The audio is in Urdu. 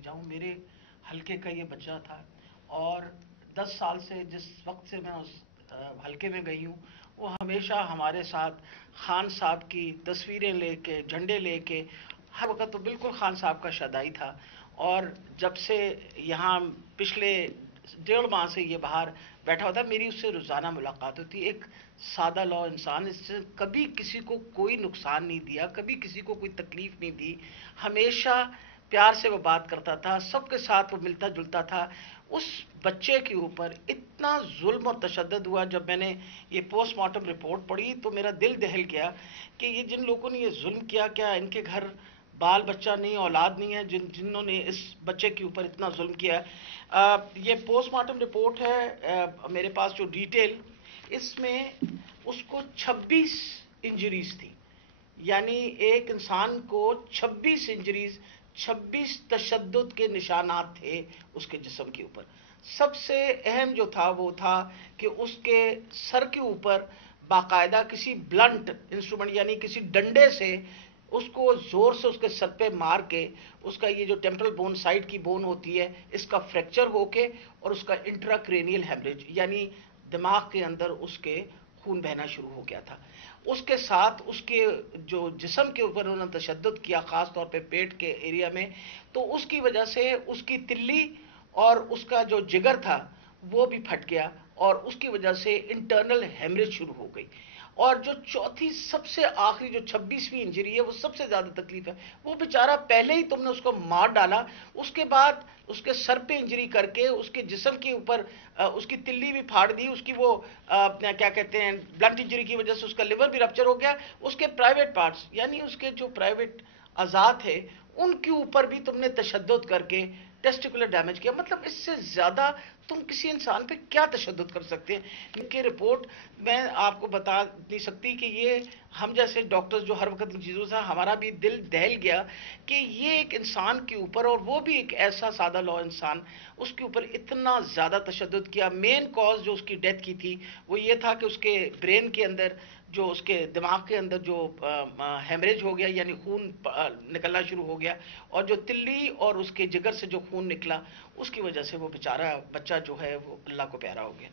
نہیں جاؤں، میرے حلقے کا یہ بچہ تھا، اور 10 سال سے جس وقت سے میں اس حلقے میں گئی ہوں، وہ ہمیشہ ہمارے ساتھ خان صاحب کی تصویریں لے کے، جھنڈے لے کے، ہر وقت تو بالکل خان صاحب کا شدائی تھا۔ اور جب سے یہاں پچھلے 1.5 ماہ سے یہ باہر بیٹھا ہوتا ہے، میری اس سے روزانہ ملاقات ہوتی ہے۔ ایک سادہ لو انسان، اس سے کبھی کسی کو کوئی نقصان نہیں دیا، کبھی کسی کو کوئی تکلیف نہیں دی، ہمیشہ پیار سے وہ بات کرتا تھا، سب کے ساتھ وہ ملتا جلتا تھا۔ اس بچے کے اوپر اتنا ظلم اور تشدد ہوا، جب میں نے یہ پوسٹ مارٹم رپورٹ پڑھی تو میرا دل دہل گیا کہ یہ جن لوگوں نے یہ ظلم کیا، کیا ان کے گھر بال بچہ نہیں، اولاد نہیں ہے، جنہوں نے اس بچے کے اوپر اتنا ظلم کیا ہے۔ یہ پوسٹ مارٹم رپورٹ ہے میرے پاس جو ڈیٹیل، اس میں اس کو 26 انجریز تھی، یعنی ایک انسان کو 26 انجریز، 26 تشدد کے نشانات تھے اس کے جسم کے اوپر۔ سب سے اہم جو تھا وہ تھا کہ اس کے سر کے اوپر باقاعدہ کسی بلنٹ انسٹرومنٹ، یعنی کسی ڈنڈے سے اس کو زور سے اس کے سر پہ مار کے، اس کا یہ جو ٹیمپرل بون سائڈ کی بون ہوتی ہے اس کا فریکچر ہو کے، اور اس کا انٹراکرینیل ہیمریج، یعنی دماغ کے اندر اس کے خون بہنا شروع ہو گیا تھا۔ اس کے ساتھ اس کے جو جسم کے اوپر انہوں نے تشدد کیا، خاص طور پہ پیٹ کے ایریا میں، تو اس کی وجہ سے اس کی تلی اور اس کا جو جگر تھا وہ بھی پھٹ گیا، اور اس کی وجہ سے انٹرنل ہیمریج شروع ہو گئی۔ اور جو چوتھی سب سے آخری جو 26ویں انجری ہے، وہ سب سے زیادہ تکلیف ہے۔ وہ بیچارہ پہلے ہی تم نے اس کو مار ڈالا، اس کے بعد اس کے سر پہ انجری کر کے، اس کے جسم کے اوپر اس کی تلی بھی پھاڑ دی، اس کی وہ کیا کہتے ہیں بلنٹ انجری کی وجہ سے اس کا لیور بھی رپچر ہو گیا، اس کے پرائیویٹ پارٹس یعنی اس کے جو پرائیویٹ اعضاء تھے ان کے اوپر بھی تم نے تشدد کر کے ٹیسٹیکولر ڈیمیج کیا۔ مطلب اس سے زیادہ تم کسی انسان پہ کیا تشدد کر سکتے ہیں؟ ان کی رپورٹ میں آپ کو بتا نہیں سکتی کہ یہ ہم جیسے ڈاکٹرز جو ہر وقت ان چیزوں سے، ہمارا بھی دل دہل گیا کہ یہ ایک انسان کے اوپر، اور وہ بھی ایک ایسا سادہ لو انسان، اس کے اوپر اتنا زیادہ تشدد کیا۔ مین کاز جو اس کی ڈیتھ کی تھی وہ یہ تھا کہ اس کے برین کے اندر، جو اس کے دماغ کے اندر جو ہیمریج ہو گیا، یعنی خون نکلنا شروع ہو گیا، اور جو تلی اور اس کے جگر سے جو خون نکلا، اس کی وجہ سے وہ بیچارہ بچہ جو ہے وہ اللہ کو پیارا ہو گیا۔